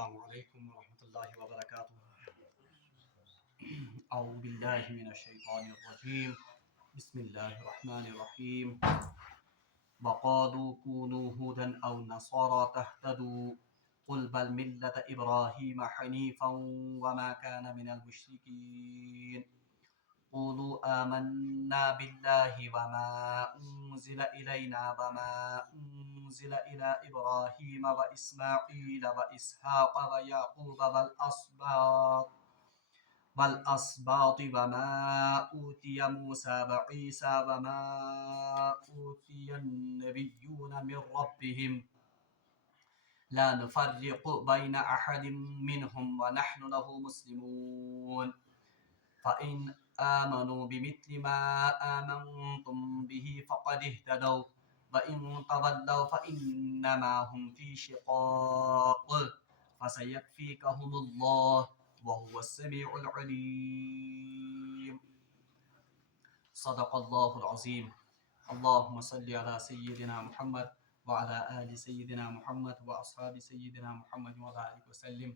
السلام علیکم ورحمۃ اللہ وبرکاتہ۔ اعوذ باللہ من الشیطان الرجیم، بسم اللہ الرحمن الرحیم۔ وقالوا كونوا هودا أو نصارى تهتدوا قل بل ملة إبراهيم حنيفا وما كان من المشركين قولوا آمنا بالله وما أنزل إلينا وما أنزل إلى إبراهيم وإسماعيل وإسحاق ويعقوب والأسباط وما أوتي موسى وعيسى وما أوتي النبيون من ربهم لا نفرق بين أحد منهم ونحن له مسلمون فإن آمنوا بمثل ما آمنتم به فقد اهتدوا وإن تولوا فإنما هم في شقاق فسيكفيكهم الله وهو السميع العليم صدق الله العظيم اللهم صل على سيدنا محمد وعلى آل سيدنا محمد وأصحاب سيدنا محمد وبارك وسلم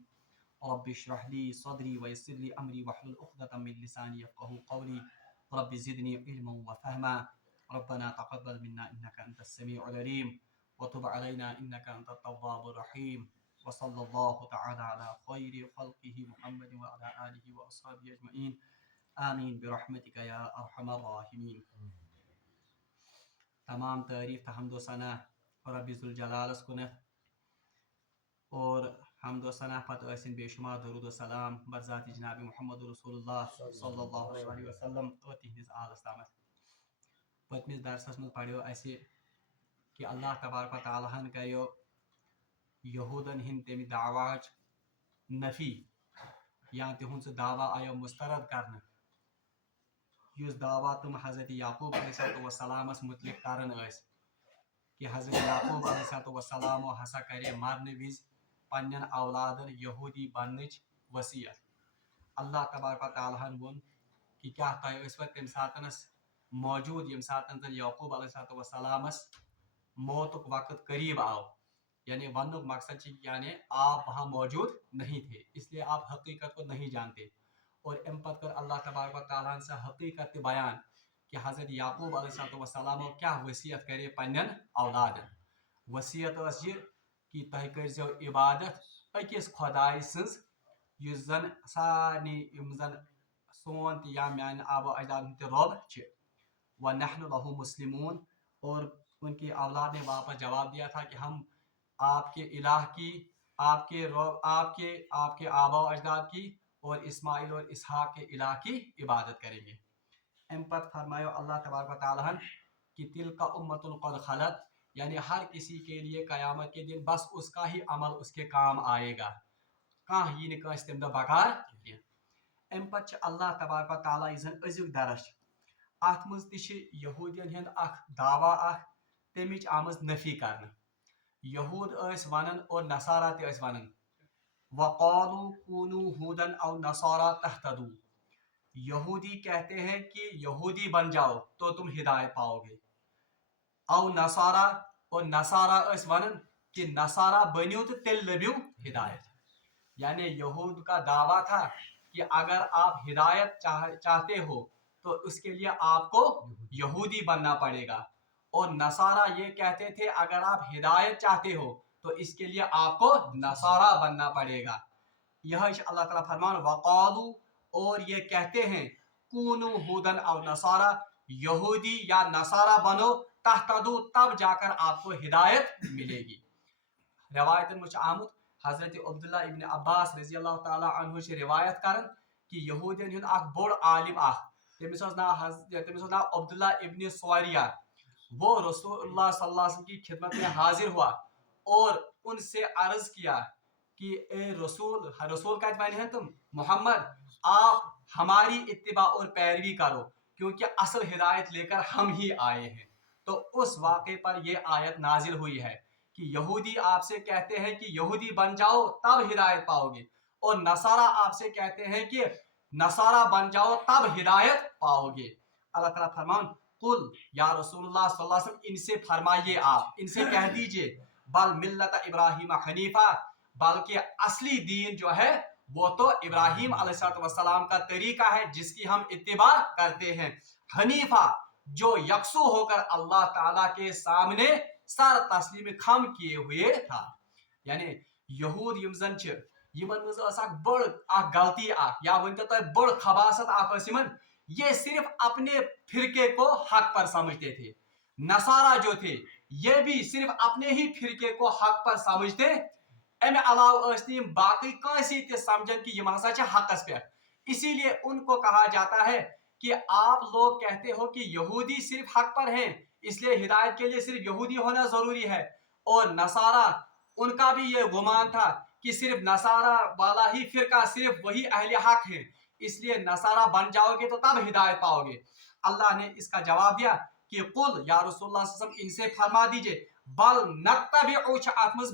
رب اشرح لي صدري ويسر لي أمري واحلل عقدة من لساني يفقهوا قولي رب زدني علما وفهما ربنا تقبل منا إنك أنت السميع العليم وتب علينا إنك أنت التواب الرحيم وصلى الله تعالى على خير خلقه محمد وعلى آله وأصحابه أجمعين آمین برحمتک یا ارحم الراحمین۔ تمام تعریف حمد و ثنا رب ذوالجلالس کنتھ اور حمد و ثنا پتہ ٲسِن بے شمار درود و سلام برذات جناب محمد رسول اللہ صلی اللہ علیہ وسلم اور تہندس آلس تامتھ۔ پتمس درسس من پڑھو اسہ کہ اللہ تبارک و تعالیٰ ہن کریو یہودن ہند تمہ دعواچ نفی یا تہند سہ دعویٰ آیو مسترد کرنے یس دعویٰ تم حضرت یعقوب علیہ السلام متعلق کران ٲسۍ کہ حضرت یعقوب علیہ السلام ہسا کرے مرنے وز پنن اولادن یہودی بننچ وصیت۔ اللہ تبارک و تعالیٰ ہن وون کہ کیا تہ ٲسوا تمہ ساتنس موجود یم ساتن زن یعقوب علیہ السلام موتک وقت قریب آو، یعنی ونک مقصد یعنی آپ وہاں موجود نہیں تھے، اس لیے آپ حقیقت کو نہیں جانتے۔ اور ام پتہ کر اللہ تبارک و تعالیٰ سے حقیقت بیان کہ حضرت یعقوب علیہ السلام کیا وصیت کرے پنن اولادن۔ وصیت اس یہ کہ تہ کرزو عبادت اکس خدائے سز یس زن سارنی یم زن سون تہ یا میان آبا اجداد تہ رب چھ۔ وَنَحْنُ لَهُ مسلمون، اور ان کی اولاد نے واپس جواب دیا تھا کہ ہم آپ کے الہ کی آپ کے آبا و اجداد کی اور اسماعیل اور اسحاق کے الہ کی عبادت کریں گے۔ ام پت فرمایا اللہ تبارک و تعالیٰ کہ تلک امۃ قد خلت، یعنی ہر کسی کے لیے قیامت کے دن بس اس کا ہی عمل اس کے کام آئے گا، کہاں یہ نکاس تم دہ بکار کی۔ ام پت اللہ تبارک و تعالیٰ زن ازیک درس ات مز تہ یہودین ہند اخ دعویٰ اخ تمچ آمز نفی کرنا۔ یہود اس ونن اور نصارہ تہ اس ونن وقالوا كونوا هودا او نصارى تهتدوا، یہودی کہتے ہیں کہ یہودی بن جاؤ تو تم ہدایت پاؤ گے، او نصارہ اور نصارہ اس ونن کہ نصارہ بنیو تو تل لبیو ہدایت۔ یعنی یہود کا دعویٰ تھا کہ اگر آپ ہدایت چاہتے ہو تو اس کے لیے آپ کو یہودی بننا پڑے گا، اور نصارہ یہ کہتے تھے اگر آپ ہدایت چاہتے ہو تو اس کے لیے آپ کو نصارہ بننا پڑے گا۔ یہ اللہ تعالیٰ فرمان وقالو، اور یہ کہتے ہیں کونو ہودن او نصارہ، یہودی یا نصارہ بنو تہتدو، تب جا کر آپ کو ہدایت ملے گی۔ روایت مجھ آمد حضرت عبداللہ ابن عباس رضی اللہ تعالیٰ عنہ سے روایت کرن کہ یہودین ہند اخ بوڑ عالم اخ تمس ناو عبداللہ ابن سواریہ، وہ رسول اللہ صلی اللہ علیہ وسلم کی خدمت میں حاضر ہوا اور ان سے عرض کیا کہ اے رسول کہتے ہیں تم محمد، آپ ہماری اتباع اور پیروی کرو کیونکہ اصل ہدایت لے کر ہم ہی آئے ہیں۔ تو اس واقعے پر یہ آیت نازل ہوئی ہے کہ یہودی آپ سے کہتے ہیں کہ یہودی بن جاؤ تب ہدایت پاؤ گے، اور نصارہ آپ سے کہتے ہیں کہ نصارہ بن جاؤ تب ہدایت پاؤ گے۔ اللہ تعالیٰ فرمان قل، یا رسول اللہ صلی اللہ علیہ وسلم ان سے فرمائیے، آپ ان سے کہہ دیجئے بل ملت ابراہیم حنیفہ، बल्कि असली दीन जो है वो तो इब्राहीम अलैहिस्सलाम का तरीका है जिसकी हम इत्तिबा करते हैं। हनीफा जो यकसू होकर अल्लाह ताला के सामने सर तस्लीम खम किए हुए था। यानी यहूद यम जन छ यमन मज अस बड़ गलती या वन तो बड़ खबासत ये सिर्फ अपने फिरके को हक पर समझते थे। नसारा जो थे ये भी सिर्फ अपने ही फिरके को हक पर समझते। अमे अलाव बाकी कंसी ते समझन कि यम हसा छ हकस पे। इसीलिए उनको कहा जाता है कि आप लोग कहते हो कि यहूदी सिर्फ हक पर हैं, इसलिए हिदायत के लिए सिर्फ यहूदी होना जरूरी है। और नसारा उनका भी ये गुमान था कि सिर्फ नसारा वाला ही फिरका सिर्फ वही अहले हक है, इसलिए नसारा बन जाओगे तो तब हिदायत पाओगे। अल्लाह ने इसका जवाब दिया कि कुल या रसूलुल्लाह सल्लल्लाहु अलैहि वसल्लम इनसे फरमा दीजिए बल नक्तबिउ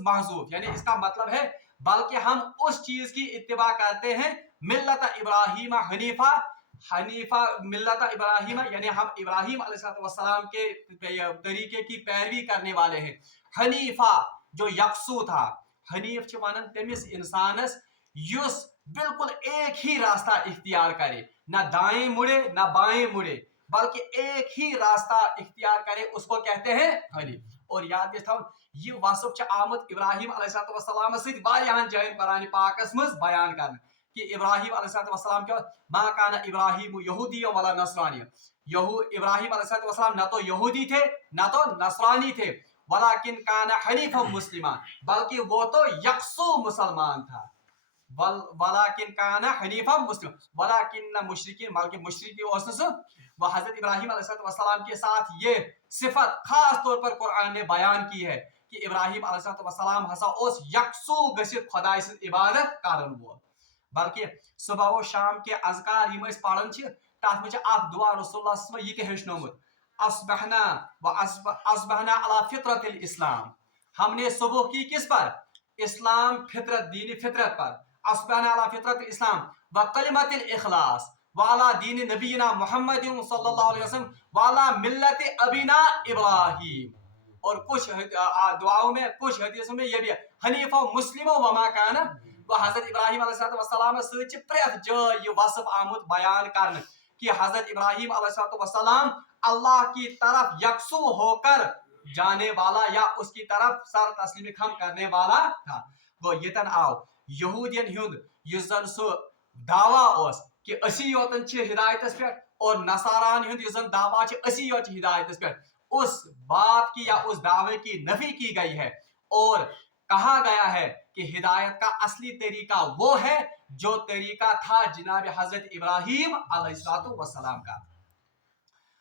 महजूब, यानी इसका मतलब है बल्कि हम उस चीज की इत्तिबा करते हैं मिल्लत इब्राहीम हनीफा। हनीफा मिल्लत इब्राहीम यानी हम इब्राहीम अलैहिस्सलाम के तरीके की पैरवी करने वाले हैं। हनीफा जो यकसू था, हनीफ च वनन तमिस इंसानस युस बिल्कुल एक ही रास्ता इख्तियार करे, ना दाएं मुड़े ना बाएं मुड़े, बल्कि एक ही रास्ता इख्तियार करे, उसको कहते हैं हनीफ। और याद थो ये वसफ च आमद इब्राहीम अलैहिस्सलाम सहित वारियाहन जायन कुरान पाकस मज बयान करने कि इब्राहीम अलैहिस्सलाम क्या मा काना इब्राहीम यहूदी वला नसरानी। इब्राहीम अलैहिस्सलाम ना तो यहूदी थे ना तो नसरानी थे, वलाकिन काना हनीफा मुस्लिमा, बल्कि वो तो यकसू मुसलमान था। वलाकिन काना हनीफा मुस्लिम वलाकिन मुशरिकीन, बल्कि मुशरिकी वो हजरत इब्राहीम अलैहिस्सलाम के साथ ये सिफत खास तौर पर कुरान ने बयान की है कि इब्राहीम अलैहिस्सलाम हसा उस यकसू गसित खुदाई से इबादत करन वो। बल्कि सुबह व शाम के अज़कार यम पढ़न तथ में दुआ रसूलुल्लाह यह हेचनोमुत अस्बहना व अस्बहना अला फित्रतिल इस्लाम, हमने सुबह की किस पर? इस्लाम फितरत दीन फितरत पर। अस्बहना अला फित्रतिल इस्लाम व कलिमतिल इखलास वाला दीन नबीना मोहम्मद सल्लल्लाहु अलैहि वसल्लम वाला मिल्लत अबीना इब्राहीम। और कुछ दुआओं में कुछ हदीसों में यह भी हनीफा मुस्लिमो वमा काना, वह हजरत इब्राहीम अलैहिस्सलाम सच प्रेत जय ये वसफ आमुद बयान करने कि हजरत इब्राहीम अलैहिस्सलाम अल्लाह की तरफ यकसू होकर जाने वाला या उसकी तरफ सर तस्लीम खम करने वाला था। गो यतन आओ यहूदियन हुंद युस जन सो दावा ओस कि असी योतन छ हिदायतस पे, और नसारान हुंद युस जन दावा छ असी योत हिदायतस पे, उस बात की या उस दावे की नफी की गई है और कहा गया है कि हिदायत का असली तरीका वो है जो तरीका था जनाब हजरत इब्राहीम अलैहिस्सलाम का।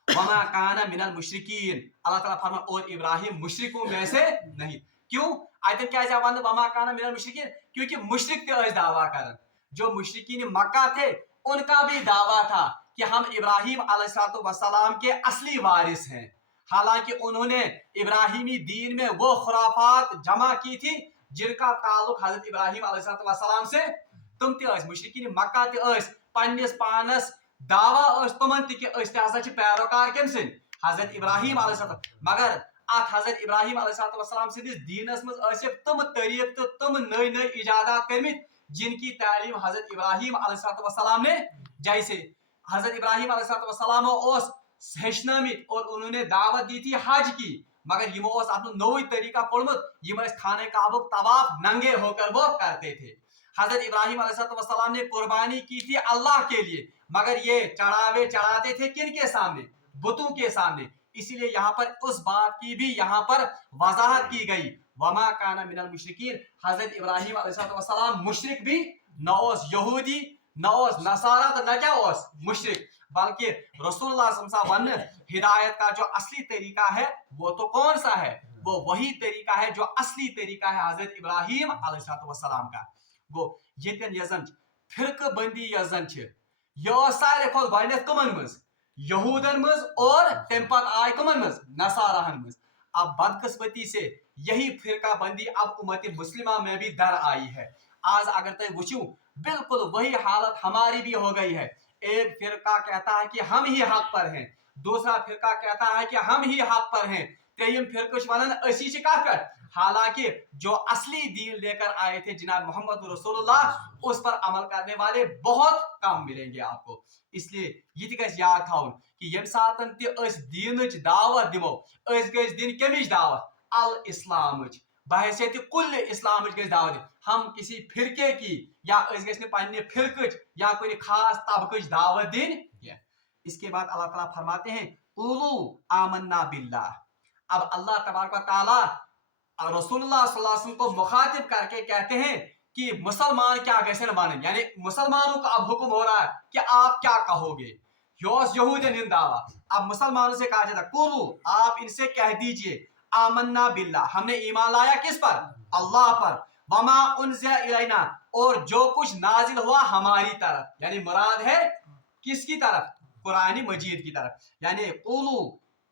वमा काना मिनल मुशरिकीन, अल्लाह ताला फरमाता और इब्राहीम मुशरिकों में से नहीं। क्यों आयतन क्या है वन वमा काना मिनल मुशरिकीन? क्योंकि मुशरिक ते दावा करन, जो मुशरिकीन मक्का थे उनका भी दावा था कि हम इब्राहीम अलैहिस्सलाम के असली वारिस हैं। हालांकि उन्होंने इब्राहिमी दीन में वो खुराफात जमा की थी जिनका ताल्लुक हजरत इब्राहीम अलैहिस्सलाम से। तुम ते मुशरिकीन मक्का ते पन्निस पानस दावा तुमन कि पैरोकार कम सिंद हजरत इब्राहीम अलैहिस्सलाम, मगर अत हजरत इब्राहीम अलैहिस्सलाम सिंदिस दीनस मज तम तरीक तो तम नई नई इजादात करमित जिनकी तालीम हजरत इब्राहीम अलैहिस्सलाम ने, जैसे हजरत इब्राहीम अलैहिस्सलाम हेचनमित और उन्होंने दावत दी थी हज की, मगर यमो अपना नोई तरीका पढ़मुत, यम खाने काबुक तवाफ नंगे होकर वो करते थे। हजरत इब्राहीम अलैहिस्सलाम ने कुर्बानी की थी अल्लाह के लिए, मगर ये चढ़ावे चढ़ाते थे किन के सामने? बुतों के सामने। इसीलिए यहाँ पर उस बात की भी यहाँ पर वजाहत की गई वमा काना मिनल मुशरिकीन, हजरत इब्राहीम अलैहिस्सलाम मुशरिक भी न ओस यहूदी न ओस नसारा तो न क्या ओस मुशरिक, बल्कि रसूलुल्लाह सल्लल्लाहु अलैहि वसल्लम हिदायत का जो असली तरीका है वो तो कौन सा है? वो वही तरीका है जो असली तरीका है हजरत इब्राहीम अलैहिस्सलाम का। गो यतन यजन फिरक बंदी यजन यह सारे खोल गॉडनेस कमन मज यहूदन मज और तम पत आय कमन मज नसाराहन मज। अब बदकिस्मती से यही फिरका बंदी अब उम्मत मुस्लिमा में भी दर आई है। आज अगर तुम वुचू बिल्कुल वही हालत हमारी भी हो गई है। एक फिरका कहता है कि हम ही हक पर हैं, दूसरा फिरका कहता है कि हम ही हक पर हैं, त्रेयम फिरक वन असी कत पे, हालांकि जो असली दीन लेकर आए थे जनाब मोहम्मद रसूलुल्लाह उस पर अमल करने वाले बहुत कम मिलेंगे आपको। इसलिए ये गस याद थाउन कि यम सातन ते दीनच दावत दिमो गस दिन कमिच दावत अल इस्लामच बहैसियत कुल इस्लामच गस दावत। हम किसी फिरके की या पन्ने फिरकच या कोई खास तबकच दावत दिन। इसके बाद अल्लाह ताला फरमाते हैं उलू आमन्ना बिल्लाह। अब अल्लाह तबारक व तआला रसूलुल्लाह सल्लल्लाहु अलैहि वसल्लम को मुखातिब करके कहते हैं कि मुसलमान क्या गसन बन, यानी मुसलमानों का अब हुक्म हो रहा है कि आप क्या कहोगे। यहूदन दावा, अब मुसलमानों से कहा जाता कुलू, आप इनसे कह दीजिए आमन्ना बिल्लाह, हमने ईमान लाया किस पर, अल्लाह पर, वमा उनज़िला इलैना, और जो कुछ नाजिल हुआ हमारी तरफ, यानी मुराद है किसकी तरफ, कुरान मजीद की तरफ। यानी कुलू,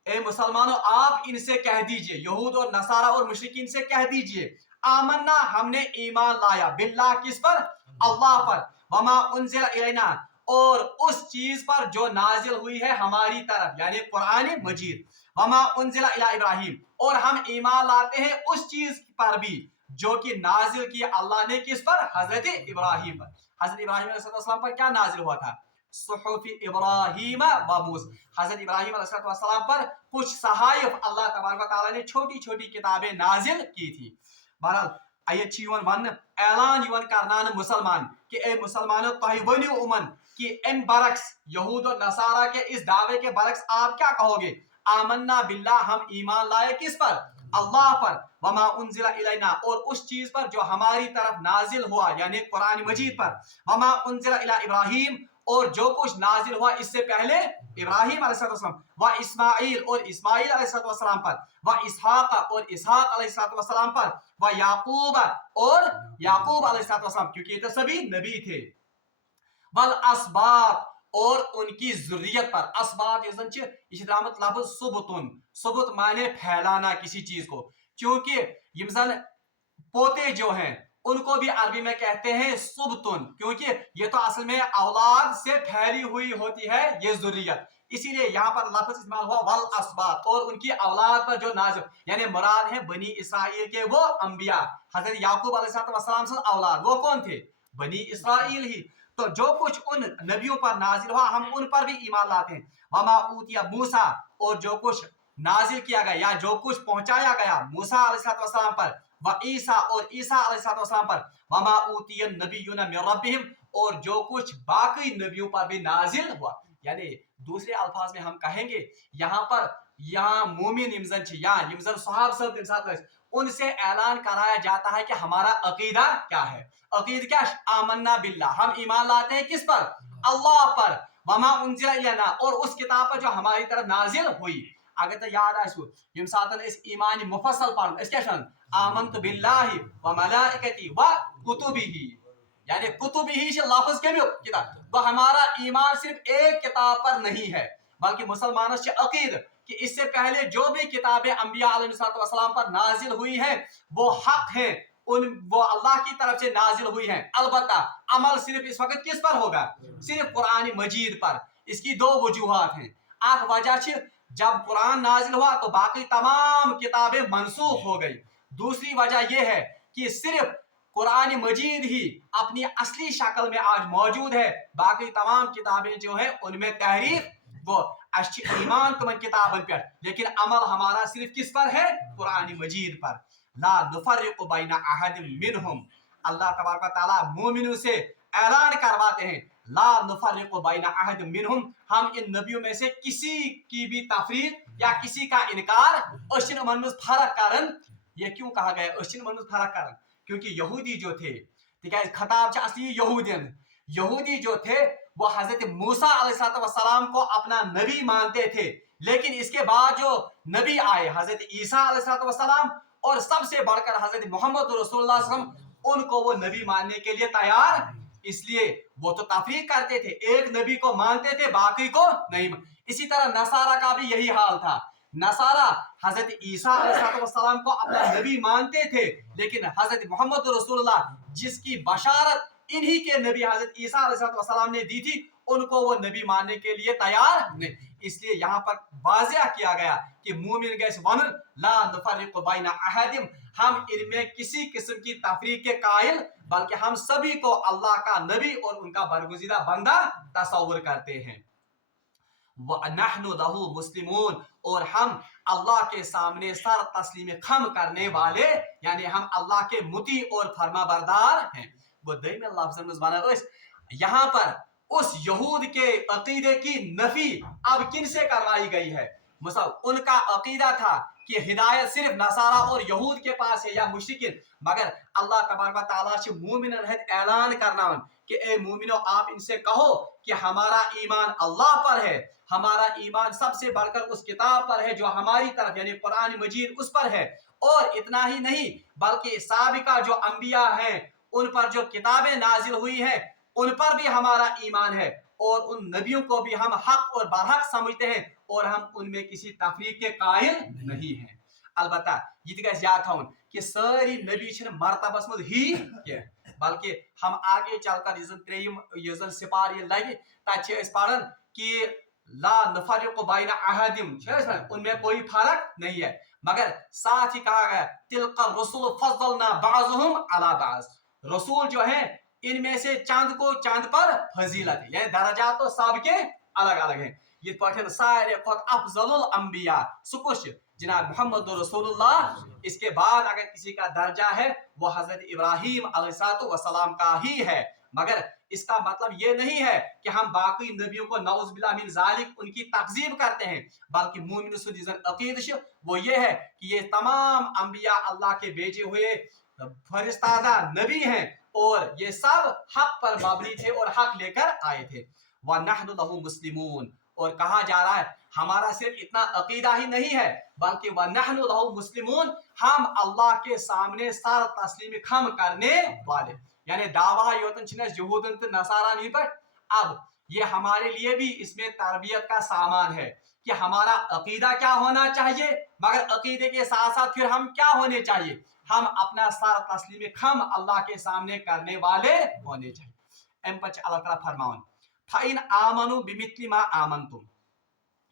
ए मुसलमानों आप इनसे कह दीजिए, यहूद और नसारा और मुशरिकीन से कह दीजिए आमन्ना, हमने ईमान लाया, बिल्लाह किस पर, अल्लाह पर, वमा उनज़िला इलैना, और उस चीज पर जो नाजिल हुई है हमारी तरफ, यानी कुरान मजीद, वमा उनज़िला इला इब्राहिम, और हम ईमान लाते हैं उस चीज पर भी जो कि नाजिल किया अल्लाह ने किस पर, हजरत इब्राहिम पर। हजरत इब्राहिम अलैहिस्सलाम पर क्या नाजिल हुआ था, सुहुफ़ इब्राहिम व मूसा, हजरत इब्राहिम अलैहिस्सलाम पर कुछ सहाइफ अल्लाह तबारक व तआला ने छोटी छोटी किताबें नाजिल की थी। बहरहाल आयत वन ऐलान करनान मुसलमान कि ए मुसलमानों तुम वनियो उमन कि इन बरक्स यहूद और नसारा के इस दावे के बरक्स आप क्या कहोगे, आमन्ना बिल्लाह, हम ईमान लाए किस पर, अल्लाह पर, वमा उनज़िला इलैना, और उस चीज पर जो हमारी तरफ नाजिल हुआ यानी कुरान मजीद पर, वमा उनज़िला इला इब्राहिम, और जो कुछ नाजिल हुआ इससे पहले इब्राहिम अलैहिस्सलाम, व इस्माइल, और इस्माइल अलैहिस्सलाम पर, व इसहाक, और इसहाक अलैहिस्सलाम पर, व याकूब, और याकूब अलैहिस्सलाम, क्योंकि ये तो सभी नबी थे, वल असबात, और उनकी जुर्रियत पर। असबात लफ्ज सुबतुन, सुबत माने फैलाना किसी चीज को, क्योंकि यमजन पोते जो हैं उनको भी अरबी में कहते हैं सुबतुन, क्योंकि ये तो असल में औलाद से फैली हुई होती है ये जुर्रियत, इसीलिए यहाँ पर लफ्ज इस्तेमाल हुआ वल असबात, और उनकी औलाद पर जो नाज़िल, यानी मुराद है बनी इसराइल के वो अंबिया, हजरत याकूब अलैहिस्सलाम से औलाद, वो कौन थे, बनी इसराइल ही। तो जो कुछ उन नबियों पर नाजिल हुआ हम उन पर भी ईमान लाते हैं। वमा ऊतिया मूसा, और जो कुछ नाजिल किया गया या जो कुछ पहुंचाया गया मूसा अलैहिस्सलाम पर, व ईसा, और ईसा अलैहिस्सलाम पर, वमा ऊतिया नबियुना मिन रब्बिहिम, और जो कुछ बाकी नबियों पर भी नाजिल हुआ। यानी दूसरे अल्फाज में हम कहेंगे यहाँ पर, यहाँ मोमिन इमजन या इमजन सहाब सब उनसे ऐलान कराया जाता है कि हमारा अकीदा क्या है। अकीद क्या, आमन्ना बिल्लाह, हम ईमान लाते हैं किस पर, अल्लाह पर, वमा उनज़िला इलैना, और उस किताब पर जो हमारी तरफ नाजिल हुई। अगर तो याद आसो यम सातन इस ईमान मुफस्सल पढ़ इस क्या शन आमन्तु बिल्लाहि व मलाइकति व कुतुबिही, यानी कुतुबिही से लफ्ज के किताब, तो हमारा ईमान सिर्फ एक किताब पर नहीं है बल्कि मुसलमानों से अकीद कि इससे पहले जो भी किताबें अंबिया अलैहिस्सलाम पर नाजिल हुई हैं वो हक हैं, वो अल्लाह की तरफ से नाजिल हुई हैं। अलबत्ता अमल सिर्फ इस वक्त किस पर होगा, सिर्फ कुरान मजीद पर। इसकी दो वजूहात हैं। एक वजह जब कुरान नाजिल हुआ तो बाकी तमाम किताबें मनसूख हो गई। दूसरी वजह यह है कि सिर्फ कुरान मजीद ही अपनी असली शक्ल में आज मौजूद है, बाकी तमाम किताबें जो है उनमें तहरीफ वो ईमान तुमन किताबन पे, लेकिन अमल हमारा सिर्फ किस पर है, कुरान मजीद पर। ला नुफर्रिकु बैना अहद मिनहुम, अल्लाह तबारक व तआला मोमिनों से ऐलान करवाते हैं, ला नुफर्रिकु बैना अहद मिनहुम, हम इन नबियों में से किसी की भी तफरीक या किसी का इनकार अशिन मन फर्क करन। ये क्यों कहा गया अशिन मन फर्क करन, क्योंकि यहूदी जो थे, ठीक है, खताब च असली यहूदी जो थे वो हजरत मूसा अलैहिस्सलाम को अपना नबी मानते थे, लेकिन इसके बाद जो नबी आए हजरत ईसा अलैहिस्सलाम और सबसे बढ़कर हजरत मोहम्मद रसूलुल्लाह सल्लल्लाहु अलैहि वसल्लम, उनको वो नबी मानने के लिए तैयार, इसलिए वो तो तफरीक करते थे, एक नबी को मानते थे बाकी को नहीं। इसी तरह नसारा का भी यही हाल था। नसारा हजरत ईसा अलैहिस्सलाम को अपना नबी मानते थे, लेकिन हजरत मोहम्मद रसूलुल्लाह जिसकी बशारत इन्हीं के नबी हजरत ईसा अलैहिस्सलाम ने दी थी, उनको वो नबी मानने के लिए तैयार नहीं। इसलिए यहाँ पर वाज़िया किया गया कि मोमिन गैस वन ला नुफर्रिकु बैना अहदिम, हम इनमें किसी किस्म की तफरीक के कायल, बल्कि हम सभी को अल्लाह का नबी और उनका बरगुज़ीदा बंदा तस्वुर करते हैं। वनहनु लहु मुस्लिमून, और हम अल्लाह के सामने सर तस्लीम खम करने वाले, यानी हम अल्लाह के मुती और फरमाबरदार हैं। वो दई में लफ्ज़ यहाँ पर उस यहूद के अकीदे की नफी अब किन से करवाई गई है? मतलब उनका अकीदा था कि हिदायत सिर्फ नसारा और यहूद के पास है या मुशरिकिन, मगर अल्लाह तबारक व तआला से मोमिनन है ऐलान करना कि ए मोमिनो, आप इनसे कहो कि हमारा ईमान अल्लाह पर है, हमारा ईमान सबसे बढ़कर उस किताब पर है जो हमारी तरफ यानी कुरान मजीद उस पर है, और इतना ही नहीं बल्कि साबिका जो अंबिया हैं उन पर जो किताबें नाजिल हुई हैं उन पर भी हमारा ईमान है, और उन नबियों को भी हम हक और बरहक समझते हैं, और हम उनमें किसी तफरीक के कायल नहीं हैं। अलबत्ता ये गैस याद था कि सारी नबी मरतबस मज ही क्या, बल्कि हम आगे चलकर यजन त्रेयम यजन सिपार ये लगे तब पढ़न कि ला नुफर्रिकु बैना अहदिम, उनमें कोई फर्क नहीं है, मगर साथ ही कहा गया तिलका रसूल फज़लना बाज़ुहुम अला बाज़, रसूल जो है इनमें से चांद को चांद पर फजीलत है, यानी दर्जा तो सबके अलग अलग हैं। ये पठन सारे खुद अफजलुल अंबिया सुकुश जनाब मोहम्मद रसूलुल्लाह, इसके बाद अगर किसी का दर्जा है वो हजरत इब्राहीम अलैहिस्सलातु वस्सलाम का ही है, मगर इसका मतलब ये नहीं है कि हम बाकी नबियों को नऊज़ बिल्लाह मिन ज़ालिक उनकी तकज़ीब करते हैं, बल्कि मोमिन सुन्नी अकीदत वो ये है कि ये तमाम अंबिया अल्लाह के भेजे हुए फरिश्तादा नबी हैं, और ये सब हक पर मबनी थे और हक लेकर आए थे। वनहनु लहु मुस्लिमून, और कहा जा रहा है हमारा सिर्फ इतना अकीदा ही नहीं है बल्कि वनहनु लहु मुस्लिमून, हम अल्लाह के सामने सर तस्लीम खम करने वाले, यानी दावा योतन यहूदन तो नसारा नहीं, पर अब ये हमारे लिए भी इसमें तरबियत का सामान है कि हमारा अकीदा क्या होना चाहिए, मगर अकीदे के साथ साथ फिर हम क्या होने चाहिए, हम अपना सर तस्लीम खम अल्लाह के सामने करने वाले होने चाहिए। एम पच अल्लाह ताला फरमावन फाइन आमनु बिमिथली मा आमनतुम,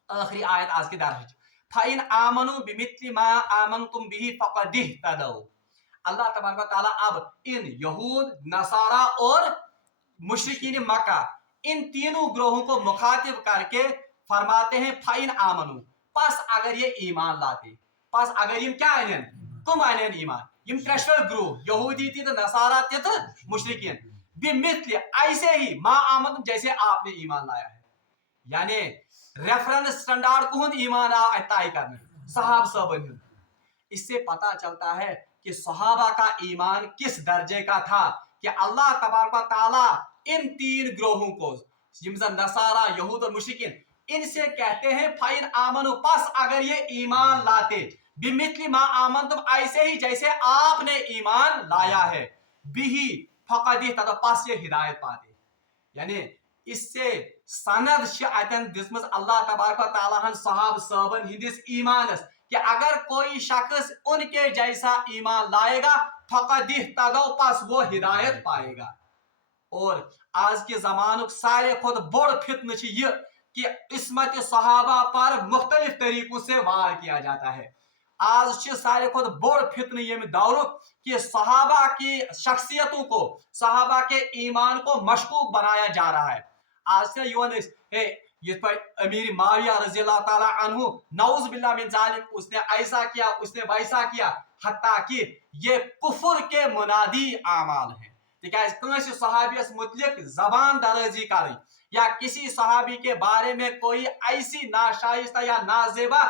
आखिरी आयत आज के दर्ज फाइन आमनु बिमिथली मा आमनतुम बिही फक़द इहतदौ। अल्लाह तबारक व तआला अब इन यहूद नसारा और मुशरिकीन मक्का इन तीनों ग्रोहों को मुखातिब करके फरमाते हैं फाइन आमनु, पस अगर ये ईमान लाते, पस अगर ये क्या है तुम आने ईमान, यम त्रेशवल ग्रोह यहूदी थी तो नसारा थे तो मुशरिकीन बिमिथली ऐसे ही मा आमन जैसे आपने ईमान लाया है, यानी रेफरेंस स्टैंडर्ड को ईमान तय करने सहाब सब। इससे पता चलता है कि सहाबा का ईमान किस दर्जे का था कि अल्लाह तबारक व तआला इन तीन ग्रोहों को नसारा यहूद और मुशरिकीन इनसे कहते हैं फाइन आमनु, पस अगर ये ईमान लाते बिमिथली मा आमन, तुम ऐसे ही जैसे आपने ईमान लाया है, बिही फक़द इहतदौ, पस ये हिदायत पाते, यानी इससे सनद शअतन दिसमस अल्लाह तबारक व तआला हन सहाब सबन हिंदिस ईमानस कि अगर कोई शख्स उनके जैसा ईमान लाएगा फक़द इहतदौ, पस वो हिदायत पाएगा। और आज के जमानुक सारे खुद बड़ फितन ये कि इस्मत सहाबा पर मुख्तलिफ तरीकों से वार किया जाता है। आज सारे खुद बड़ फितन ये दौर कि सहाबा की शख्सियतों को, सहाबा के ईमान को मशकूक बनाया जा रहा है। आज से ये अमीर माविया रज़ी अल्लाह ताला अन्हु नऊज़ बिल्लाह मिन ज़ालिक, उसने ऐसा किया उसने वैसा किया, हत्ता कि ये कुफ्र के मुनादी आमाल है। सहाबियस मुतलिक जबान दराजी करें या किसी सहाबी के बारे में कोई ऐसी नाशाइस्ता या नाजेबा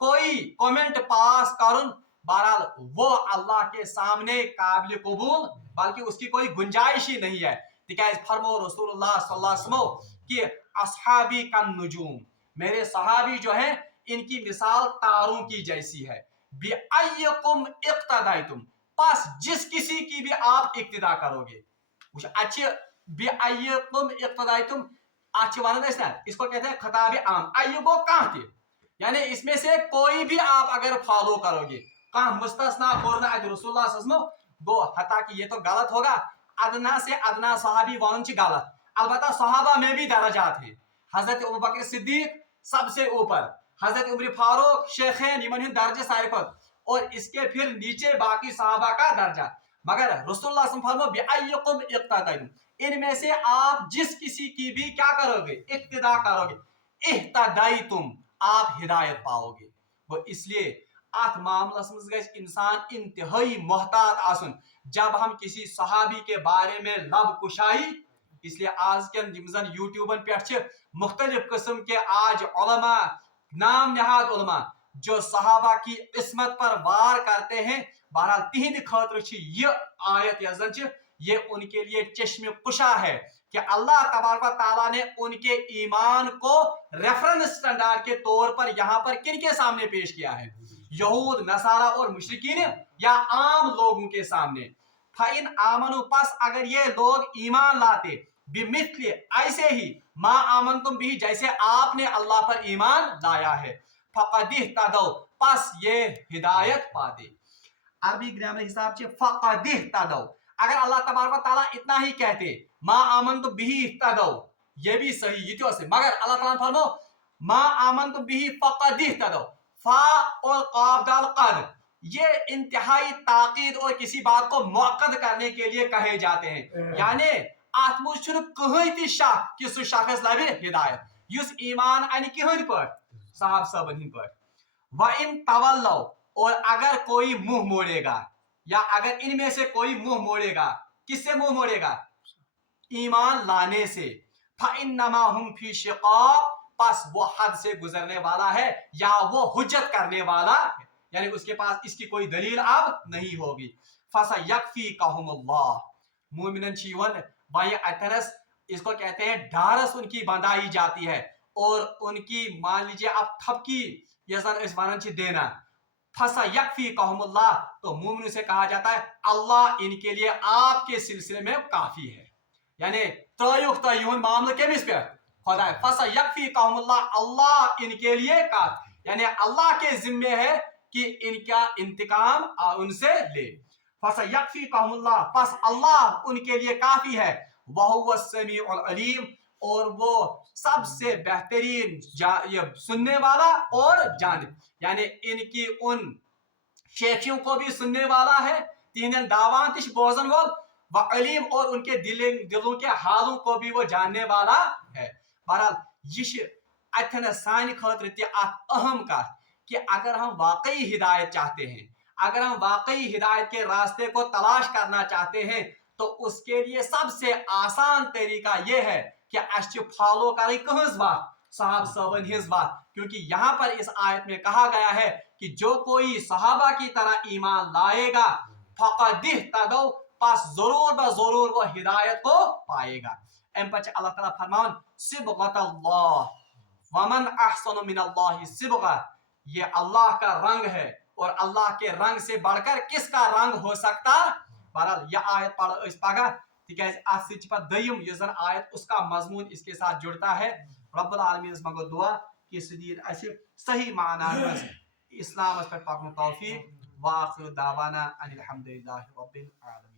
कोई कमेंट पास करुन, बहरहाल वो अल्लाह के सामने काबिल कबूल बल्कि उसकी कोई गुंजाइश ही नहीं है। फरमो रसूलुल्लाह सल्लल्लाहु अलैहि वसल्लम कि अस्हाबी का नुजूम, मेरे सहाबी जो हैं इनकी मिसाल तारों की जैसी है। बिअय्युकुम इक्तदाइतुम, पास जिस किसी की भी आप इक्तिदा करोगे, अच्छे बिअय्युकुम इक्तदाइतुम अच्छे वाला ना, इसको कहते हैं खताब आम, अय्युको कहाँ थे, यानी इसमें से कोई भी आप अगर फॉलो करोगे, कहाँ मुस्तस्ना कोरना रसूलुल्लाह सल्लल्लाहु अलैहि वसल्लम गो, हता कि ये तो गलत होगा, अदना से अदना सहाबी वन गलत, अलबत्ता सहाबा में भी दर्जात हैं। हजरत अबू बकर सिद्दीक सबसे ऊपर हजरत उमर फारूक शेखैन यमन दर्जा सारे खुद, और इसके फिर नीचे बाकी सहाबा का दर्जा। मगर रसूलुल्लाह फरमाया बिअय्युकुम इक्तदय्तुम, इनमें से आप जिस किसी की भी क्या करोगे, इक्तिदा करोगे, इह्तदय्तुम, आप हिदायत पाओगे। वो इसलिए अत मामलस मज गज इंसान इंतहाई मोहतात आसन जब हम किसी सहाबी के बारे में लब कुशाई। इसलिए आज के जन यूट्यूबन पे मुख्तलिफ किस्म के आज उलमा, नाम नहाद उलमा जो सहाबा की इस्मत पर वार करते हैं, बहरहाल तिहिंद खतर यह आयत यह ये उनके लिए चश्मे कुशा है कि अल्लाह तबारक व तआला ने उनके ईमान को रेफरेंस स्टैंडर्ड के तौर पर यहाँ पर किन के सामने पेश किया है, यहूद नसारा और मुशरिकीन या आम लोगों के सामने। फाइन आमनु, पस अगर ये लोग ईमान लाते, बिमिथली, ऐसे ही, मा आमन तुम भी, जैसे आपने अल्लाह पर ईमान लाया है, फक़दिह तदौ, पस ये हिदायत पाते। अरबी ग्रामर हिसाब से फक़दिह तदौ, अगर अल्लाह तबारक व तआला इतना ही कहते मा आमन तुम भी तदौ, ये भी सही ये तो से, मगर अल्लाह ताला फरमाओ मा आमन तुम भी फक़दिह तदौ, फा और क़ाफ दाल क़द, ये इंतहाई ताकीद और किसी बात को मुअक्कद करने के लिए कहे जाते हैं। यानी आत्म कहीं ति शक कि सह शख्स लबे हिदायत युस ईमान अन कहन पर साहब सबन हिंद पर। व इन तवल्लौ, और अगर कोई मुंह मोड़ेगा, या अगर इनमें से कोई मुंह मोड़ेगा, किससे मुंह मोड़ेगा, ईमान लाने से, फइन्नमा हुम फी शिक़ाक़, बस वो हद से गुजरने वाला है या वो हुज्जत करने वाला है, यानी उसके पास इसकी कोई दलील अब नहीं होगी। फसयक्फ़ीकहुमुल्लाह, मोमिनन जीवन भाई अतरस, इसको कहते हैं ढारस उनकी बंधाई जाती है, और उनकी मान लीजिए आप थपकी इस वानन देना, फसयक्फ़ीकहुमुल्लाह, तो मोमिन से कहा जाता है अल्लाह इनके लिए आपके सिलसिले में काफी है। यानी तयुन मामला के पे खुदा, फसयक्फ़ीकहुमुल्लाह, अल्लाह इनके लिए काफी, यानी अल्लाह के जिम्मे है कि इनका इंतकाम उनसे ले। फसयक्फ़ीकहुमुल्लाह, बस अल्लाह उनके लिए काफी है। वहुवस समीउल अलीम, और वो सबसे बेहतरीन ये सुनने वाला और जाने, यानी इनकी उन शेखियों को भी सुनने वाला है, तीन दावान तिश बोजन वोल, व अलीम, और उनके दिलों के हालों को भी वो जानने वाला है। बहरहाल ये अथन सान खतर अहम का कि अगर हम वाकई हिदायत चाहते हैं, अगर हम वाकई हिदायत के रास्ते को तलाश करना चाहते हैं, तो उसके लिए सबसे आसान तरीका यह है कि अस फॉलो करें कहज बात, साहब सबन हिज बात, क्योंकि यहाँ पर इस आयत में कहा गया है कि जो कोई सहाबा की तरह ईमान लाएगा, फक़दिह तदौ, पास जरूर ब जरूर वो हिदायत को पाएगा। एम पच अल्लाह ताला फरमान सिबगतल्लाह वमन अहसनु मिनल्लाहि सिबगा, ये अल्लाह का रंग है, और अल्लाह के रंग से बढ़कर किसका रंग हो सकता। बहरहाल यह आयत पढ़ इस पगा तिकाज अत सच दयम इस जन आयत उसका मजमून इसके साथ जुड़ता है। रब्बुल आलमीन मंगो दुआ कि सदीर सही माना इस्लाम पर पकन तौफीक। व आखिर दावाना अनिल हम्दुलिल्लाहि रब्बिल आलमीन।